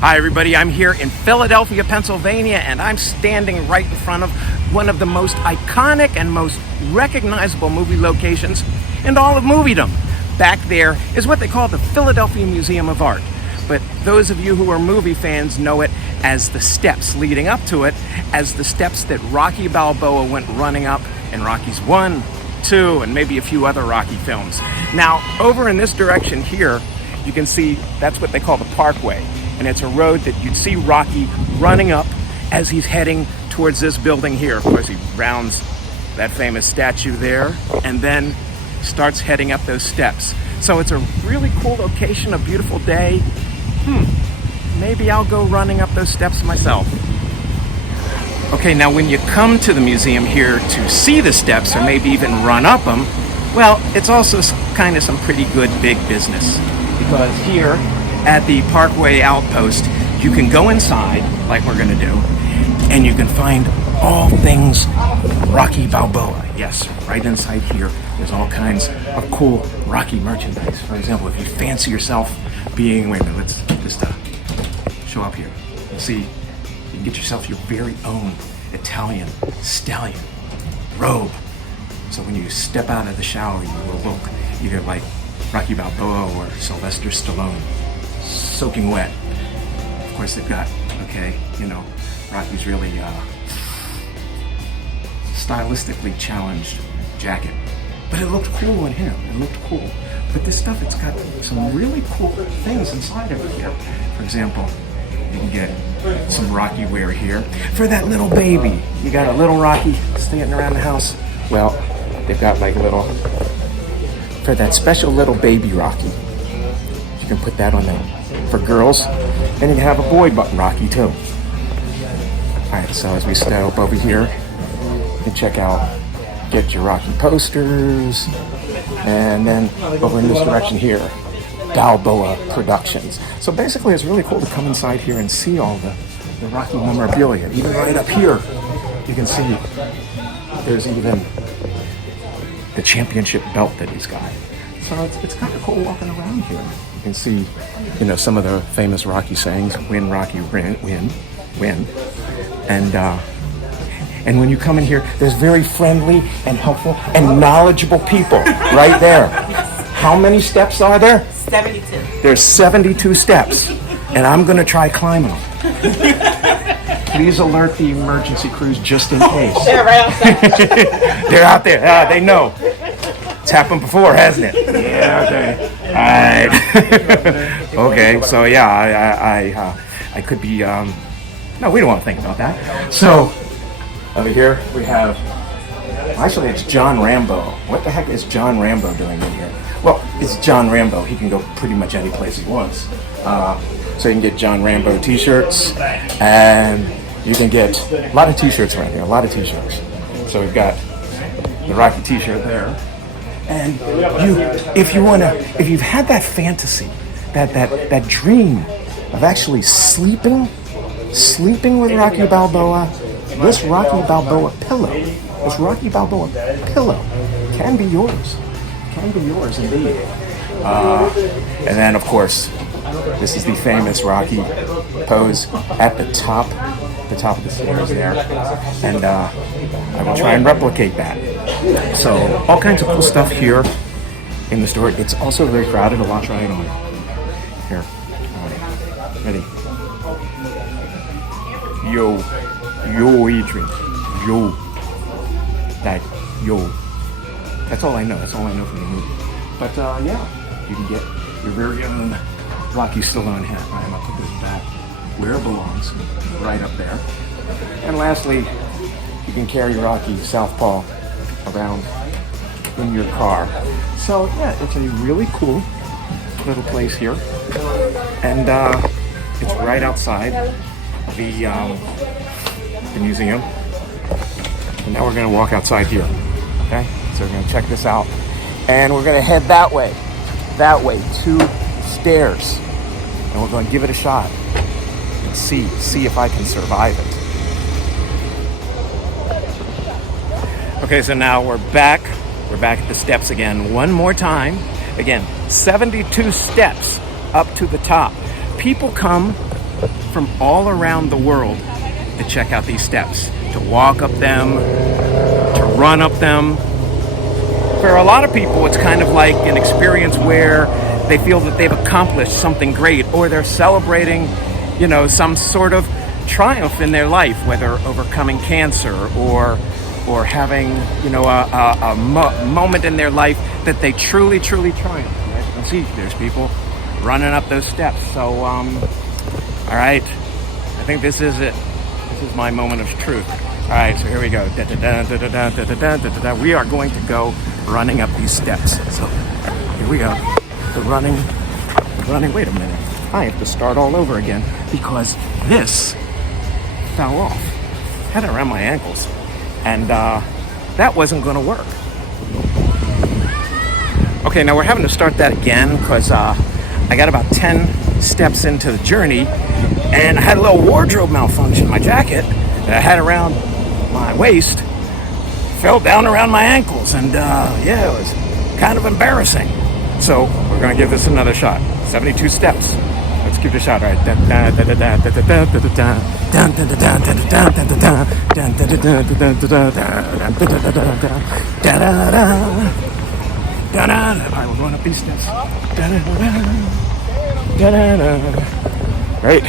Hi everybody, I'm here in Philadelphia, Pennsylvania, and I'm standing right in front of one of the most iconic and most recognizable movie locations in all of moviedom. Back there is what they call the Philadelphia Museum of Art. But those of you who are movie fans know it as the steps leading up to it, as the steps that Rocky Balboa went running up in Rocky's 1, 2, and maybe a few other Rocky films. Now, over in this direction here, you can see that's what they call the Parkway. And it's a road that you'd see Rocky running up as he's heading towards this building here. Of course, he rounds that famous statue there and then starts heading up those steps. So it's a really cool location, a beautiful day. Maybe I'll go running up those steps myself. Okay, now when you come to the museum here to see the steps or maybe even run up them, well, it's also kind of some pretty good big business. Because here, at the Parkway Outpost, you can go inside, like we're gonna do, and you can find all things Rocky Balboa. Yes, right inside here, there's all kinds of cool Rocky merchandise. For example, if you fancy yourself being, wait a minute, let's just show up here. You'll see, you can get yourself your very own Italian stallion robe. So when you step out of the shower, you will look either like Rocky Balboa or Sylvester Stallone, soaking wet. Of course, they've got, Rocky's really stylistically challenged jacket. But it looked cool on him, it looked cool. But this stuff, it's got some really cool things inside of it here. For example, you can get some Rocky wear here. For that little baby, you got a little Rocky standing around the house. Well, they've got like for that special little baby Rocky. You can put that on there. For girls, and you can have a boy button Rocky too. Alright, so as we step over here, you can get your Rocky posters, and then over in this direction here, Balboa Productions. So basically it's really cool to come inside here and see all the Rocky memorabilia. Even right up here, you can see there's even the championship belt that he's got. So it's kind of cool walking around here. You can see, some of the famous Rocky sayings: "Win, Rocky, win." And when you come in here, there's very friendly and helpful and knowledgeable people right there. How many steps are there? 72. There's 72 steps, and I'm gonna try climbing them. Please alert the emergency crews just in case. They're right outside. They're out there. They know. It's happened before, hasn't it? Yeah, okay. Alright. Okay, so yeah, I could be, no, we don't want to think about that. So, over here we have, actually it's John Rambo. What the heck is John Rambo doing in here? Well, it's John Rambo. He can go pretty much any place he wants. So you can get John Rambo t-shirts, and you can get a lot of t-shirts right here, a lot of t-shirts. So we've got the Rocky t-shirt there. And if you've had that fantasy, that dream of actually sleeping with Rocky Balboa, this Rocky Balboa pillow can be yours. Can be yours indeed. And then of course, this is the famous Rocky pose at the top of the stairs there. And I will try and replicate that. So all kinds of cool stuff here in the store. It's also very crowded, a lot to try it on. Here, ready? Yo, Adrian, yo, that, yo. That's all I know. That's all I know from the movie. But yeah, you can get your very own Rocky Stallone hat. I'm gonna put this back where it belongs, right up there. And lastly, you can carry Rocky Southpaw around in your car. So yeah, it's a really cool little place here, and it's right outside the museum. And now we're gonna walk outside here. Okay, so we're gonna check this out, and we're gonna head that way to stairs, and we're gonna give it a shot and see if I can survive it. Okay, so now we're back at the steps again one more time. Again, 72 steps up to the top. People come from all around the world to check out these steps, to walk up them, to run up them. For a lot of people, it's kind of like an experience where they feel that they've accomplished something great, or they're celebrating, you know, some sort of triumph in their life, whether overcoming cancer or having, you know, a moment in their life that they truly triumphed. Right? You can see there's people running up those steps. So, all right, I think this is it. This is my moment of truth. All right, so here we go. We are going to go running up these steps. So here we go. The running. Wait a minute. I have to start all over again because this fell off. Had it around my ankles, and that wasn't going to work. Okay, now we're having to start that again because I got about 10 steps into the journey, and I had a little wardrobe malfunction. My jacket that I had around my waist fell down around my ankles, and yeah, it was kind of embarrassing. So we're gonna give this another shot. 72 steps. Let's give it a shot. All right. We're going up these steps. Right.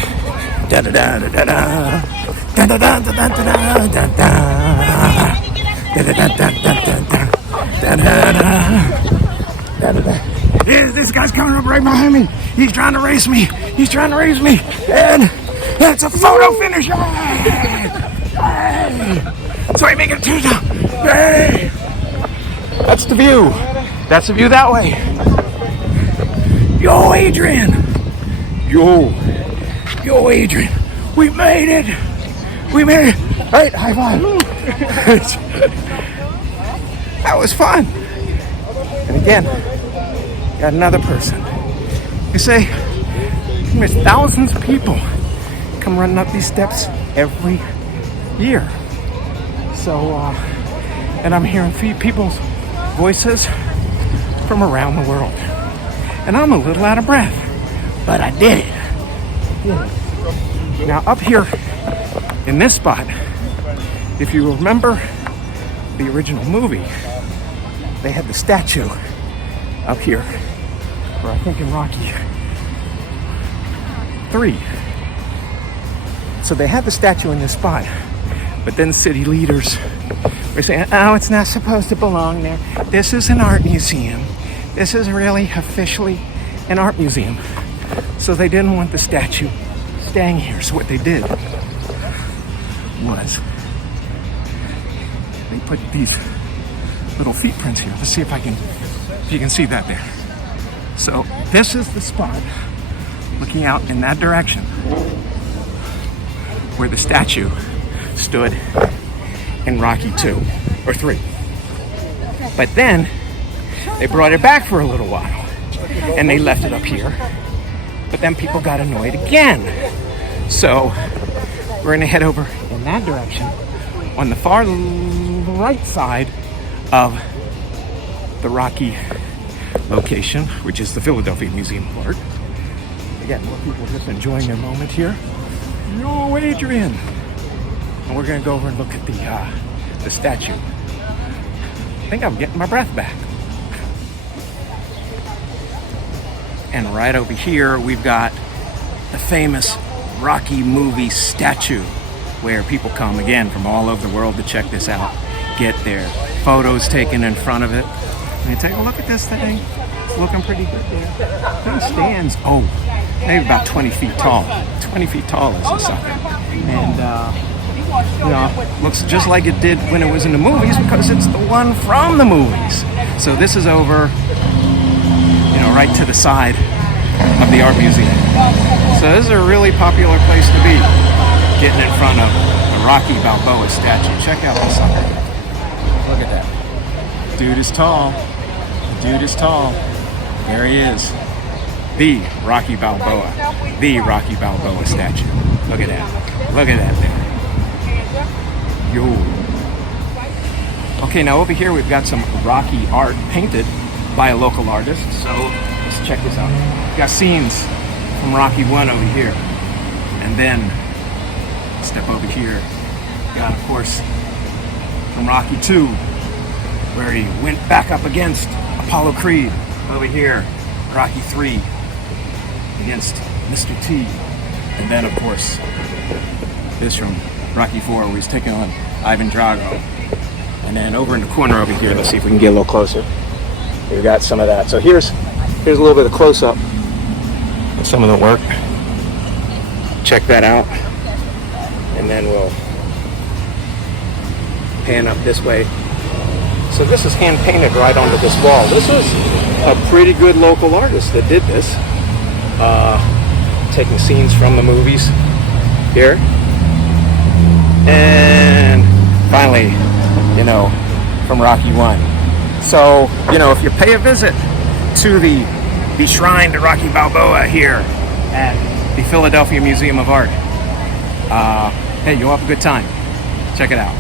This guy's coming up right behind me. He's trying to race me. And it's a photo finish. So I make it to the. Hey! That's the view. That's the view that way. Yo, Adrian. Yo, Adrian. We made it. All right, high five. That was fun. And again, got another person. You say there's thousands of people come running up these steps every year. So, and I'm hearing people's voices from around the world. And I'm a little out of breath, but I did it. Now up here in this spot, if you remember the original movie, they had the statue up here, or I think in Rocky 3. So they had the statue in this spot, but then city leaders were saying, oh, it's not supposed to belong there. This is an art museum. This is really officially an art museum. So they didn't want the statue staying here. So what they did was they put these little feet prints here. Let's see if you can see that there. So this is the spot looking out in that direction where the statue stood in Rocky 2 or 3. But then they brought it back for a little while and they left it up here. But then people got annoyed again. So we're gonna head over in that direction on the far right side of the Rocky location, which is the Philadelphia Museum Park. Again, more people just enjoying their moment here. Yo, Adrian! And we're gonna go over and look at the statue. I think I'm getting my breath back. And right over here, we've got the famous Rocky movie statue, where people come again from all over the world to check this out, get their photos taken in front of it. And you take a look at this thing. It's looking pretty good there. It stands, maybe about 20 feet tall. 20 feet tall is a sucker. And, you know, looks just like it did when it was in the movies because it's the one from the movies. So this is over, you know, right to the side of the art museum. So this is a really popular place to be, getting in front of the Rocky Balboa statue. Check out this sucker. Look at that. Dude is tall. The dude is tall. There he is. The Rocky Balboa. The Rocky Balboa statue. Look at that. Look at that. Yo. Okay, now over here we've got some Rocky art painted by a local artist. So let's check this out. We've got scenes from Rocky 1 over here. And then step over here. Got, of course, from Rocky 2, where he went back up against Apollo Creed. Over here, Rocky 3 against Mr. T. And then, of course, this from Rocky 4, where he's taking on Ivan Drago. And then over in the corner over here, let's see if we can get a little closer. We've got some of that. So here's a little bit of close-up of some of the work. Check that out. And then we'll pan up this way. So this is hand-painted right onto this wall. This was a pretty good local artist that did this. Taking scenes from the movies here. And finally, you know, from Rocky 1. So, you know, if you pay a visit to the shrine to Rocky Balboa here at the Philadelphia Museum of Art, hey, you'll have a good time. Check it out.